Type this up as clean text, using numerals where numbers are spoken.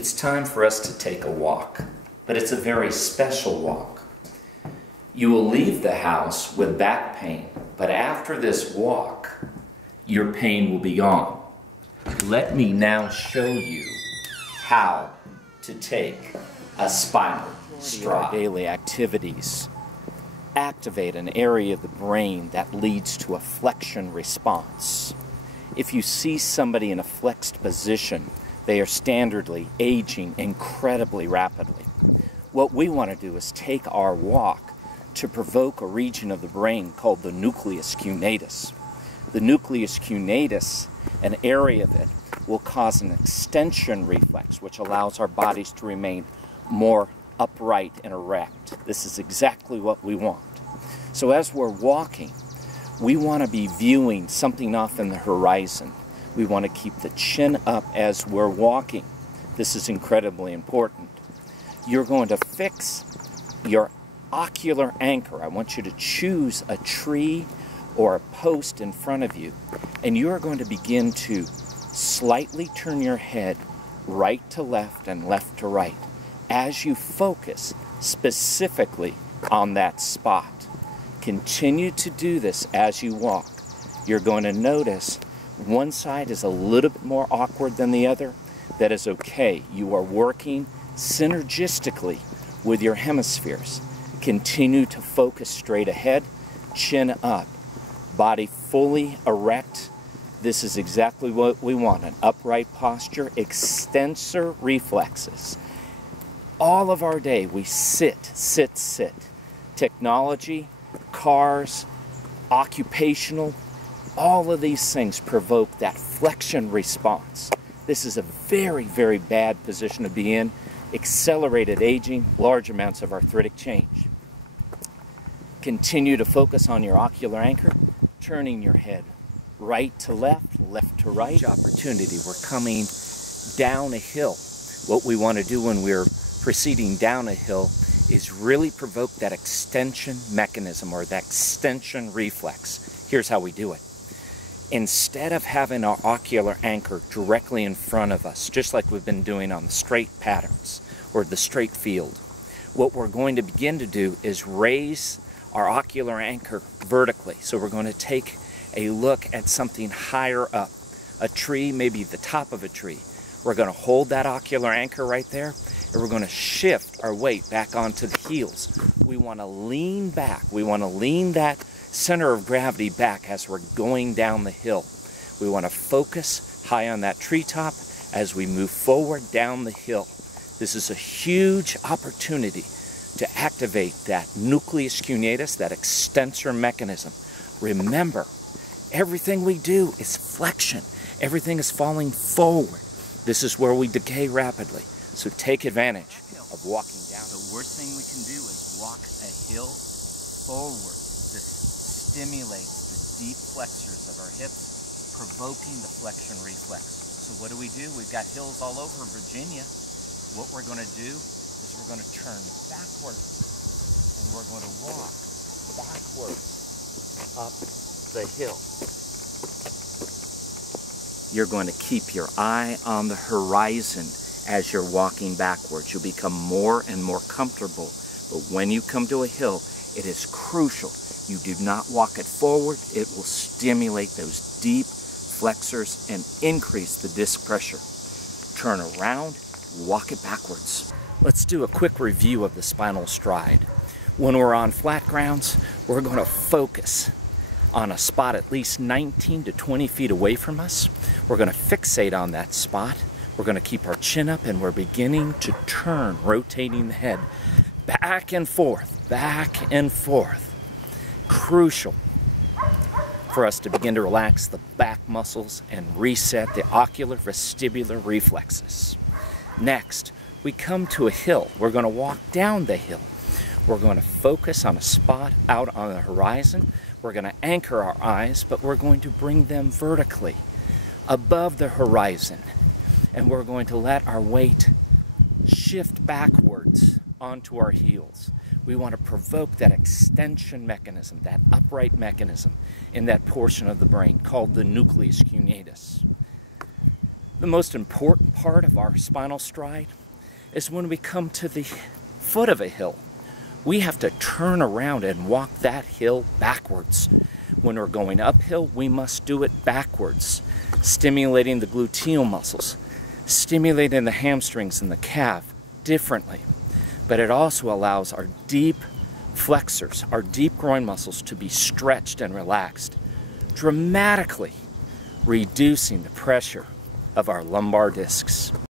It's time for us to take a walk, but it's a very special walk. You will leave the house with back pain, but after this walk, your pain will be gone. Let me now show you how to take a spinal stride. Daily activities activate an area of the brain that leads to a flexion response. If you see somebody in a flexed position, they are standardly aging incredibly rapidly. What we want to do is take our walk to provoke a region of the brain called the nucleus cunatus. The nucleus cunatus, an area of it, will cause an extension reflex, which allows our bodies to remain more upright and erect. This is exactly what we want. So as we're walking, we want to be viewing something off in the horizon. We want to keep the chin up as we're walking. This is incredibly important. You're going to fix your ocular anchor. I want you to choose a tree or a post in front of you, and you're going to begin to slightly turn your head right to left and left to right as you focus specifically on that spot. Continue to do this as you walk. You're going to notice one side is a little bit more awkward than the other. That is okay. You are working synergistically with your hemispheres. Continue to focus straight ahead, chin up, body fully erect. This is exactly what we want, an upright posture, extensor reflexes. All of our day we sit, sit, sit. Technology, cars, occupational, all of these things provoke that flexion response. This is a very, very bad position to be in. Accelerated aging, large amounts of arthritic change. Continue to focus on your ocular anchor, turning your head right to left, left to right. Huge opportunity. We're coming down a hill. What we want to do when we're proceeding down a hill is really provoke that extension mechanism or that extension reflex. Here's how we do it. Instead of having our ocular anchor directly in front of us, just like we've been doing on the straight patterns or the straight field, what we're going to begin to do is raise our ocular anchor vertically. So we're going to take a look at something higher up, a tree, maybe the top of a tree. We're going to hold that ocular anchor right there, and we're going to shift our weight back onto the heels. We want to lean back. We want to lean that center of gravity back as we're going down the hill. We want to focus high on that treetop as we move forward down the hill. This is a huge opportunity to activate that nucleus cunatus, that extensor mechanism. Remember, everything we do is flexion. Everything is falling forward. This is where we decay rapidly. So take advantage of walking down. The worst thing we can do is walk a hill forward. This stimulates the deep flexors of our hips, provoking the flexion reflex. So what do? We've got hills all over Virginia. What we're going to do is we're going to turn backwards, and we're going to walk backwards up the hill. You're going to keep your eye on the horizon as you're walking backwards. You'll become more and more comfortable. But when you come to a hill, it is crucial you do not walk it forward. It will stimulate those deep flexors and increase the disc pressure. Turn around, walk it backwards. Let's do a quick review of the spinal stride. When we're on flat grounds, we're going to focus on a spot at least 19 to 20 feet away from us. We're going to fixate on that spot. We're going to keep our chin up, and we're beginning to turn, rotating the head back and forth, back and forth. Crucial for us to begin to relax the back muscles and reset the ocular vestibular reflexes. Next, we come to a hill. We're going to walk down the hill. We're going to focus on a spot out on the horizon. We're going to anchor our eyes, but we're going to bring them vertically above the horizon. And we're going to let our weight shift backwards onto our heels. We want to provoke that extension mechanism, that upright mechanism in that portion of the brain called the nucleus cunatus. The most important part of our spinal stride is when we come to the foot of a hill. We have to turn around and walk that hill backwards. When we're going uphill, we must do it backwards, stimulating the gluteal muscles, stimulating the hamstrings and the calf differently. But it also allows our deep flexors, our deep groin muscles to be stretched and relaxed, dramatically reducing the pressure of our lumbar discs.